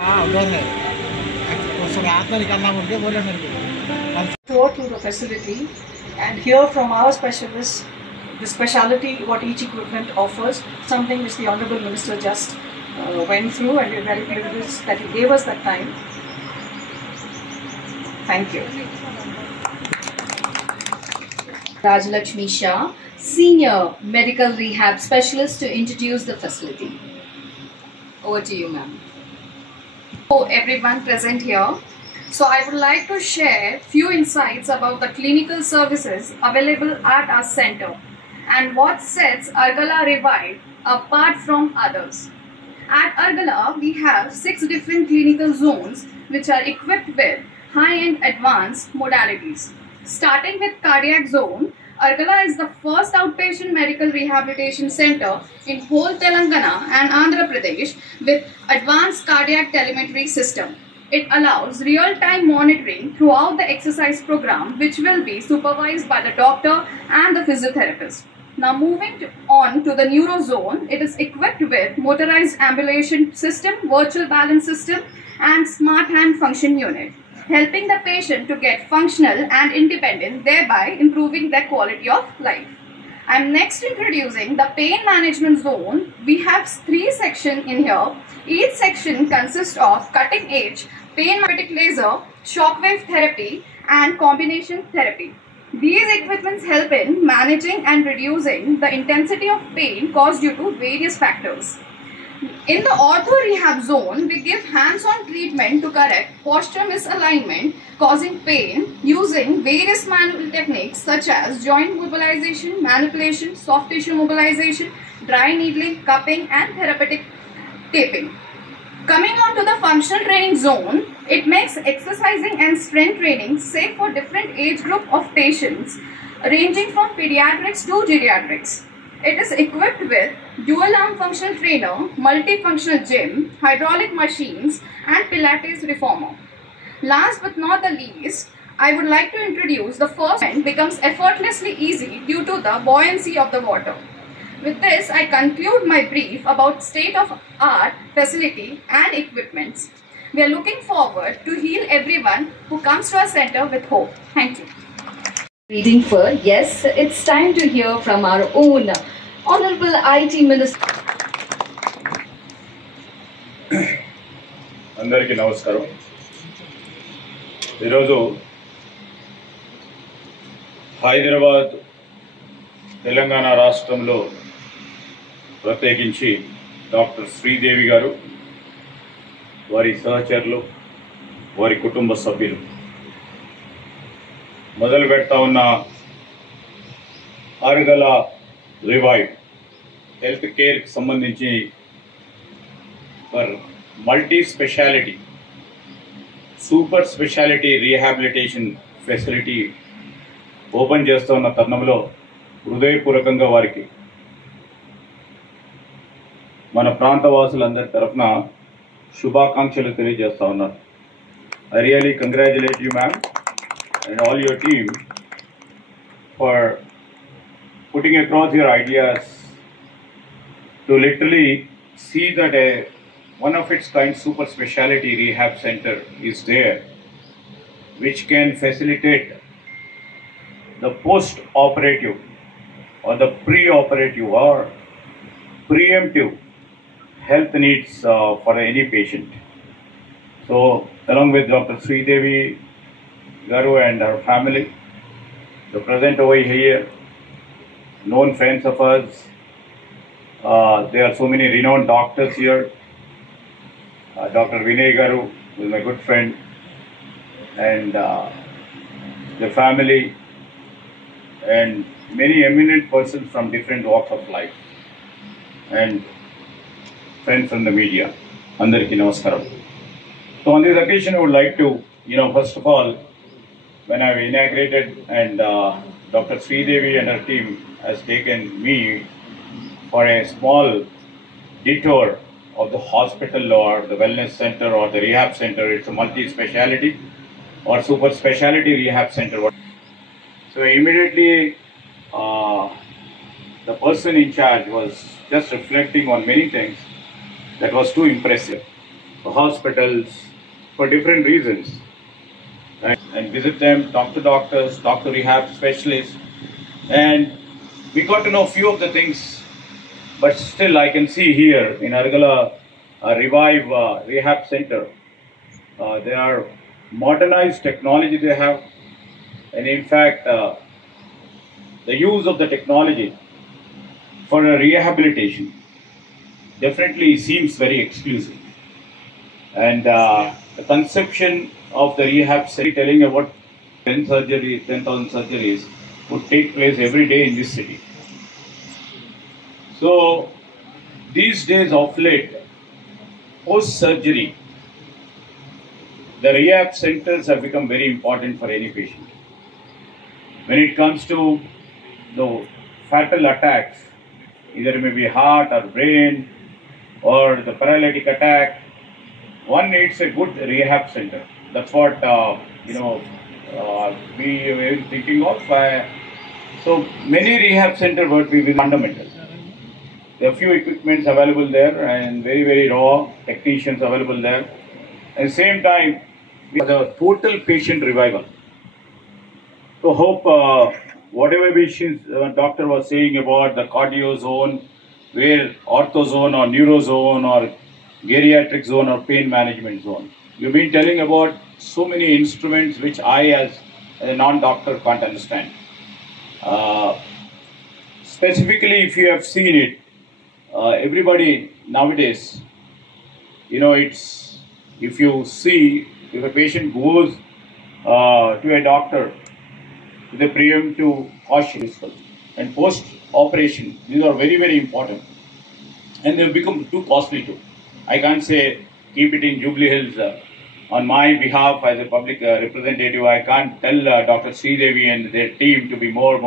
उधर है उसको रात में निकलना बोल के बोले मेरे को tour to the facility and hear from our specialists the speciality what each equipment offers, something which the Honorable Minister just went through, and we're very privileged that he gave us that time. Thank you. Rajlakshmi Shah, Senior Medical Rehab Specialist, to introduce the facility. Over to you, ma'am. So everyone present here. So I would like to share few insights about the clinical services available at our center and what sets Argala Revive apart from others. At Argala, we have 6 different clinical zones which are equipped with high-end advanced modalities. Starting with cardiac zone, Argala is the first outpatient medical rehabilitation center in whole Telangana and Andhra Pradesh with advanced cardiac telemetry system. It allows real-time monitoring throughout the exercise program, which will be supervised by the doctor and the physiotherapist. Now moving on to the neuro zone, it is equipped with motorized ambulation system, virtual balance system and smart hand function unit, helping the patient to get functional and independent, thereby improving their quality of life. I am next introducing the pain management zone. We have 3 sections in here. Each section consists of cutting edge pain magnetic laser, shockwave therapy and combination therapy. These equipments help in managing and reducing the intensity of pain caused due to various factors. In the ortho rehab zone, we give hands-on treatment to correct posture misalignment causing pain using various manual techniques such as joint mobilization, manipulation, soft tissue mobilization, dry needling, cupping and therapeutic taping. Coming on to the functional training zone, it makes exercising and strength training safe for different age group of patients ranging from pediatrics to geriatrics. It is equipped with dual arm functional trainer, multifunctional gym, hydraulic machines and Pilates reformer. Last but not the least, I would like to introduce the first one becomes effortlessly easy due to the buoyancy of the water. With this, I conclude my brief about state-of-art facility and equipments. We are looking forward to heal everyone who comes to our center with hope. Thank you. Reading for, yes, it's time to hear from our own Honorable IT Minister. అందరికీ నమస్కారం. ఈరోజు హైదరాబాద్ తెలంగాణ రాష్ట్రంలో ప్రత్యేకించి doctor Sridevi గారు, వారి సహచరులు, వారి కుటుంబ సభ్యులు మొదలు పెడతా ఉన్న ఆర్గల రివైవ్ హెల్త్ కేర్కి సంబంధించి for multi specialty super speciality rehabilitation facility open చేస్తున్న తరుణంలో హృదయపూర్వకంగా వారికి మన ప్రాంతవాసులందరి తరఫున శుభాకాంక్షలు తెలియజేస్తా ఉన్నాను. I really congratulate you ma'am and all your team for putting across your ideas to literally see that one of its kind super speciality rehab center is there, which can facilitate the post-operative or the pre-operative or preemptive health needs for any patient. So along with Dr. Sridevi Garu and her family, the present over here, known friends of us. There are so many renowned doctors here. Dr. Vinay Garu is my good friend, and the family, and many eminent persons from different walks of life, and friends from the media. Andariki namaskaram. So on this occasion, I would like to, first of all, when I've inaugurated and Dr. Sridevi and her team has taken me for a small detour of the hospital or the wellness center or the rehab center. It's a multi-speciality or super speciality rehab center. So immediately the person in charge was just reflecting on many things that was too impressive. hospitals for different reasons and visit them, talk to doctors, talk to rehab specialists, and we got to know few of the things. But still, I can see here in Arugala Revive Rehab Center, there are modernized technology they have, and in fact, the use of the technology for a rehabilitation definitely seems very exclusive. And the conception of the rehab city telling about 10,000 surgeries would take place every day in this city. So these days of late, post-surgery, the rehab centers have become very important for any patient. When it comes to the fatal attacks, either it may be heart or brain or the paralytic attack, one needs a good rehab center. That's what we were thinking of. So many rehab centers would be fundamental. There are few equipments available there and very, very raw technicians available there. At the same time, we have the total patient revival. So hope whatever visions doctor was saying about the cardio zone, where ortho zone or neuro zone or geriatric zone or pain management zone. You've been telling about so many instruments which I as a non-doctor can't understand. Specifically, if you have seen it, everybody nowadays, it's, if you see, if a patient goes to a doctor, the preemptive caution and post-operation, these are very, very important. And they have become too costly too. I can't say keep it in Jubilee Hills. On my behalf as a public representative, I can't tell Dr. Sridevi and their team to be more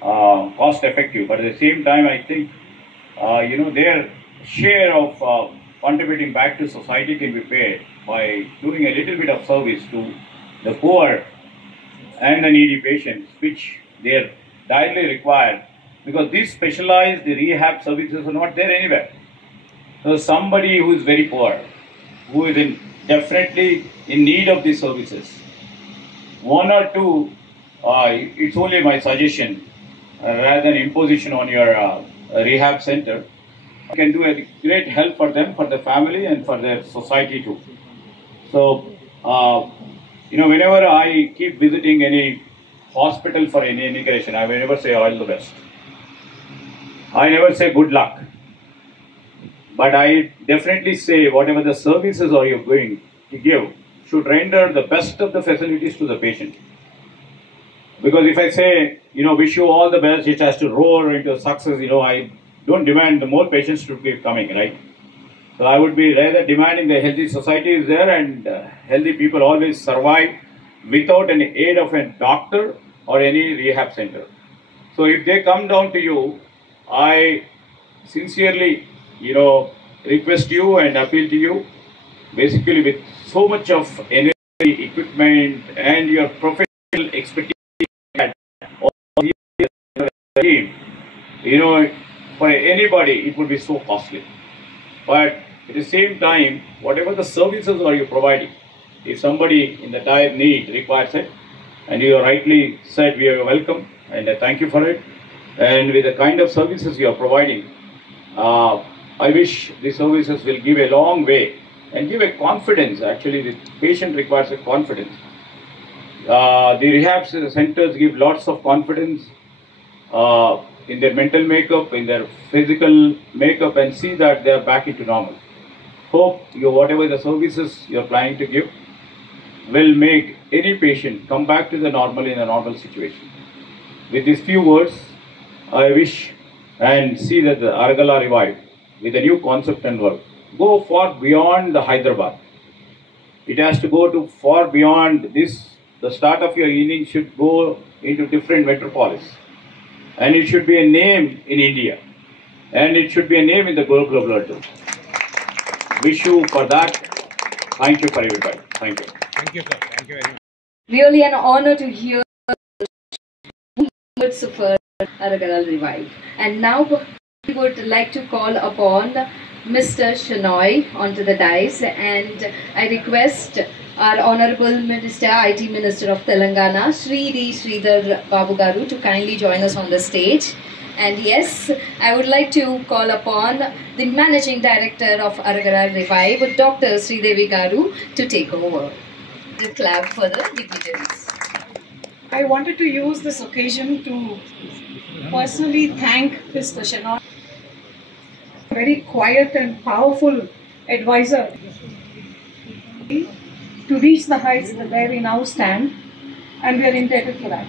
cost effective. But at the same time, I think, their share of contributing back to society can be paid by doing a little bit of service to the poor and the needy patients, which they are direly required, because these specialized rehab services are not there anywhere. So somebody who is very poor, who is definitely in need of these services, one or two, it's only my suggestion, rather than imposition on your rehab center, can do a great help for them, for the family and for their society too. So, whenever I keep visiting any hospital for any immigration, I will never say all the best. I never say good luck. But I definitely say whatever the services are you going to give should render the best of the facilities to the patient. Because if I say, wish you all the best, it has to roar into success, I don't demand the more patients to keep coming, right? So I would be rather demanding the healthy society is there, and healthy people always survive without any aid of a doctor or any rehab center. So if they come down to you, I sincerely, request you and appeal to you, basically with so much of energy, equipment and your professional expertise, team, for anybody it would be so costly. But at the same time, whatever the services are you providing, if somebody in the dire need requires it, and you rightly said we are welcome and thank you for it, and with the kind of services you are providing, I wish the services will give a long way and give a confidence. Actually, the patient requires a confidence. The rehab centers give lots of confidence in their mental makeup, in their physical makeup, and see that they are back into normal. Hope whatever the services you are planning to give will make any patient come back to the normal in a normal situation. With these few words, I wish and see that the Arugala Revive, with a new concept and work, go far beyond the Hyderabad. It has to go to far beyond this. The start of your evening should go into different metropolis. And it should be a name in India. And it should be a name in the global world too. Wish you for that. Thank you for everybody. Thank you. Thank you, sir. Thank you very much. Really an honor to hear words of Arugala Revive. And now we would like to call upon Mr. Shenoy onto the dais, and I request our Honorable Minister, IT Minister of Telangana, Shri D. Sridhar Babu Garu, to kindly join us on the stage. And yes, I would like to call upon the Managing Director of Aragara Revive, Dr. Sridevi Garu, to take over. The clap for the dignitaries. I wanted to use this occasion to personally thank Mr. Shenoy, very quiet and powerful advisor, to reach the heights where we now stand, and we are indebted for that.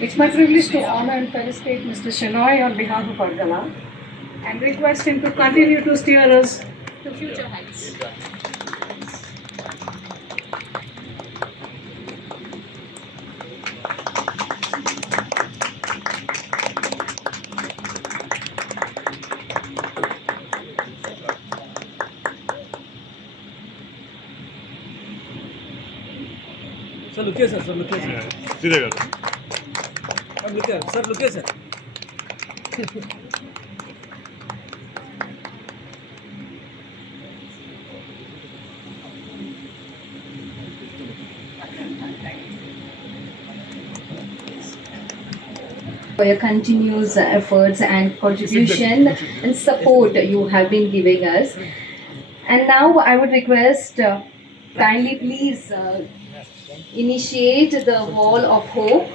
It's my privilege to honor and felicitate Mr. Shenoy on behalf of Argala and request him to continue to steer us to future heights. Sir, look here, sir. Sir, look here, sir. Sridhar garu. Look here, sir. Look here, sir. For your continuous efforts and contribution and support you have been giving us. And now I would request, kindly please initiate the Wall of Hope.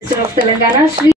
Minister of Telangana, Shri.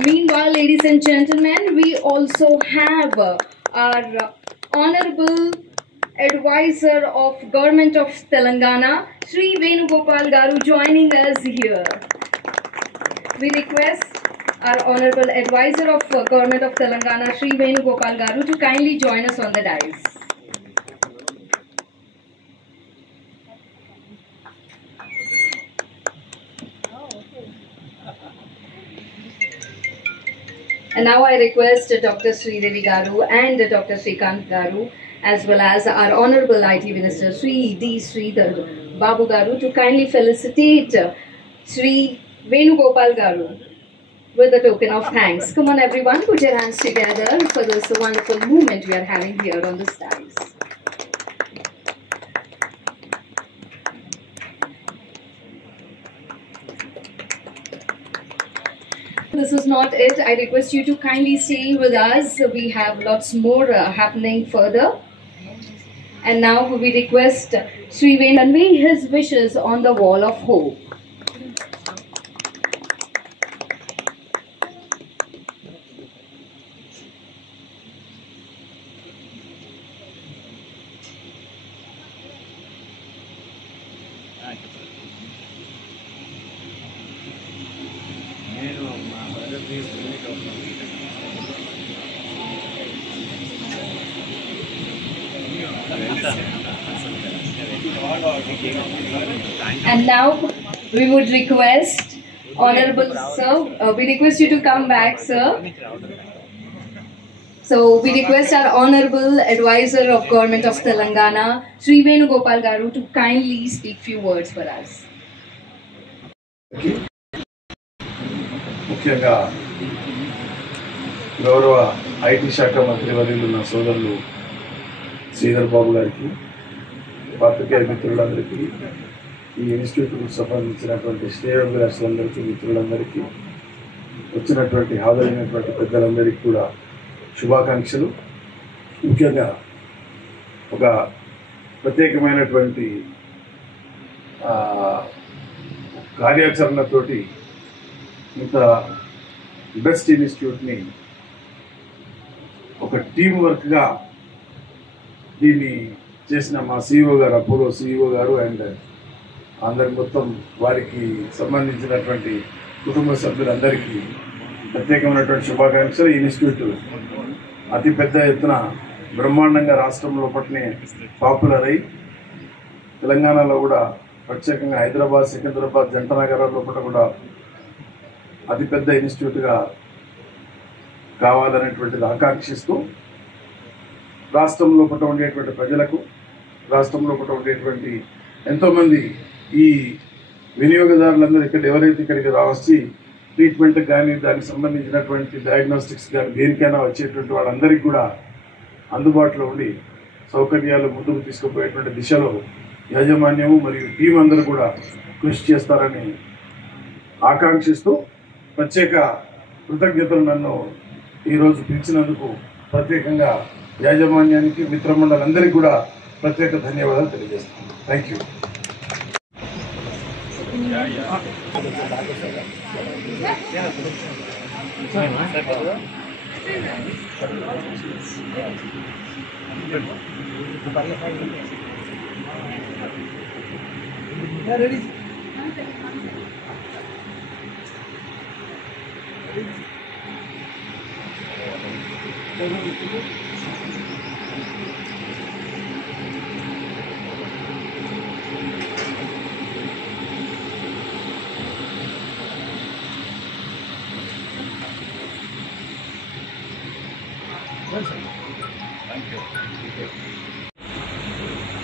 Meanwhile, ladies and gentlemen, we also have our Honorable Advisor of Government of Telangana, Shri Venugopal Garu, joining us here. We request our Honorable Advisor of Government of Telangana, Shri Venugopal Garu, to kindly join us on the dais. And now I request Dr. Sridevi Garu and Dr. Srikant Garu, as well as our Honorable IT Minister Shri D. Sridhar Babu Garu, to kindly felicitate Shri Venugopal Garu with a token of thanks. Come on everyone, put your hands together for this wonderful moment we are having here on the dais. This is not it. I request you to kindly stay with us. We have lots more happening further. And now we request Sri Ven convey his wishes on the Wall of Hope. And now we would request Honorable Sir, we request you to come back, sir. So we request our Honorable Advisor of Government of Telangana, Shri Venugopal Garu, to kindly speak few words for us. ముఖ్యంగా గౌరవ IT శాఖ మంత్రి వర్యులు నా సోదరులు శ్రీధర్ బాబు గారికి, పాత్రికేయ మిత్రులందరికీ, ఈ ఇన్స్టిట్యూట్కు సంబంధించినటువంటి శ్రేయోభిలాషులందరికీ, మిత్రులందరికీ, వచ్చినటువంటి హాజరైనటువంటి పెద్దలందరికీ కూడా శుభాకాంక్షలు. ముఖ్యంగా ఒక ప్రత్యేకమైనటువంటి కార్యాచరణతోటి ఇంత బెస్ట్ ఇన్స్టిట్యూట్ని ఒక టీం వర్క్గా దీన్ని చేసిన మా సిఇఓ గారు, అపోలో సిఇఓ గారు అండ్ అందరి మొత్తం వారికి సంబంధించినటువంటి కుటుంబ సభ్యులందరికీ ప్రత్యేకమైనటువంటి శుభాకాంక్షలు. ఈ ఇన్స్టిట్యూట్ అతిపెద్ద ఎత్తున బ్రహ్మాండంగా రాష్ట్రంలో పట్టినే పాపులర్ అయి తెలంగాణలో కూడా ప్రత్యేకంగా హైదరాబాద్, సికింద్రాబాద్ జంట నగరాల్లో కూడా అతిపెద్ద ఇన్స్టిట్యూట్గా కావాలనేటువంటిది ఆకాంక్షిస్తూ రాష్ట్రంలో ఉండేటువంటి ప్రజలకు, రాష్ట్రంలో ఉండేటువంటి ఎంతోమంది ఈ వినియోగదారులందరూ ఎవరైతే ఇక్కడికి వచ్చి ట్రీట్మెంట్ కానీ దానికి సంబంధించినటువంటి డయాగ్నోస్టిక్స్ కానీ దేనికైనా వచ్చేటువంటి వాళ్ళందరికీ కూడా అందుబాటులో ఉండి సౌకర్యాలు ముందుకు తీసుకుపోయేటువంటి దిశలో యాజమాన్యము మరియు టీం అందరూ కూడా కృషి చేస్తారని ఆకాంక్షిస్తూ ప్రత్యేక కృతజ్ఞతలు నన్ను ఈరోజు పిలిచినందుకు ప్రత్యేకంగా యాజమాన్యానికి, మిత్రమండలందరికీ కూడా ప్రత్యేక ధన్యవాదాలు తెలియజేస్తాను. Thank you.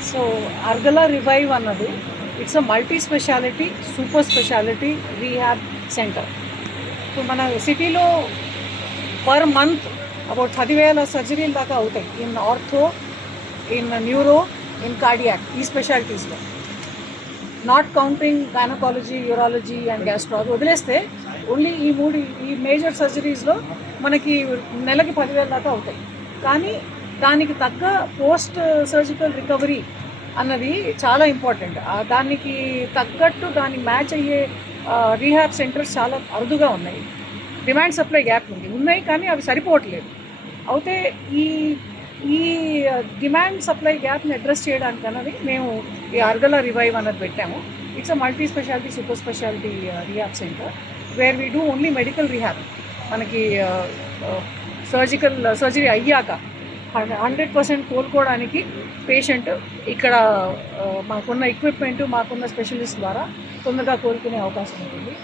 So Argala revive అన్నది it's a multi specialty super specialty rehab centre. So మన సిటీలో పర్ మంత్ అబౌట్ 10,000 సర్జరీల దాకా అవుతాయి in ortho, in neuro, in cardiac, ఈ స్పెషాలిటీస్లో. Not counting gynaecology, urology and gastro వదిలేస్తే ఓన్లీ ఈ మేజర్ సర్జరీస్లో మనకి నెలకి 10,000 దాకా అవుతాయి. కానీ దానికి తగ్గ పోస్ట్ సర్జికల్ రికవరీ అన్నది చాలా ఇంపార్టెంట్. దానికి తగ్గట్టు దానికి మ్యాచ్ అయ్యే రీహాబ్ సెంటర్స్ చాలా అరుదుగా ఉన్నాయి. డిమాండ్ సప్లై గ్యాప్ ఉన్నాయి కానీ అవి సరిపోవట్లేదు. అయితే ఈ డిమాండ్ సప్లై గ్యాప్ని అడ్రస్ చేయడానికి అన్నది మేము ఈ అర్గలా రివైవ్ అన్నది పెట్టాము. It's a multi specialty super specialty rehab centre where we do only medical rehab. మనకి సర్జరీ అయ్యాక 100% కోలుకోవడానికి పేషెంట్ ఇక్కడ మాకున్న ఎక్విప్మెంట్, మాకున్న స్పెషలిస్ట్ ద్వారా తొందరగా కోలుకునే అవకాశం ఉంటుంది.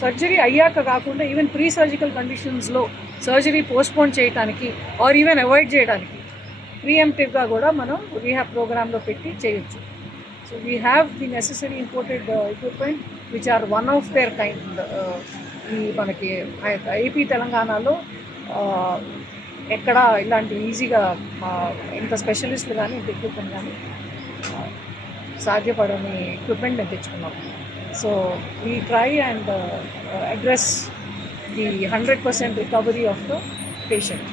సర్జరీ అయ్యాక కాకుండా ఈవెన్ ప్రీ సర్జికల్ కండిషన్స్లో సర్జరీ పోస్ట్పోన్ చేయడానికి ఆర్ ఈవెన్ అవాయిడ్ చేయడానికి ప్రీఎంప్టివ్గా కూడా మనం రీహాబ్ ప్రోగ్రాంలో పెట్టి చేయొచ్చు. So we have the necessary imported equipment which are one of their kind. ఈ మనకి ఏపీ, తెలంగాణలో ఎక్కడ ఇలాంటి ఈజీగా ఇంత స్పెషలిస్టులు కానీ ఇంత ఎక్విప్మెంట్ కానీ సాధ్యపడని ఎక్విప్మెంట్ మేము తెచ్చుకున్నాం. So we try and address the 100% recovery of the patient.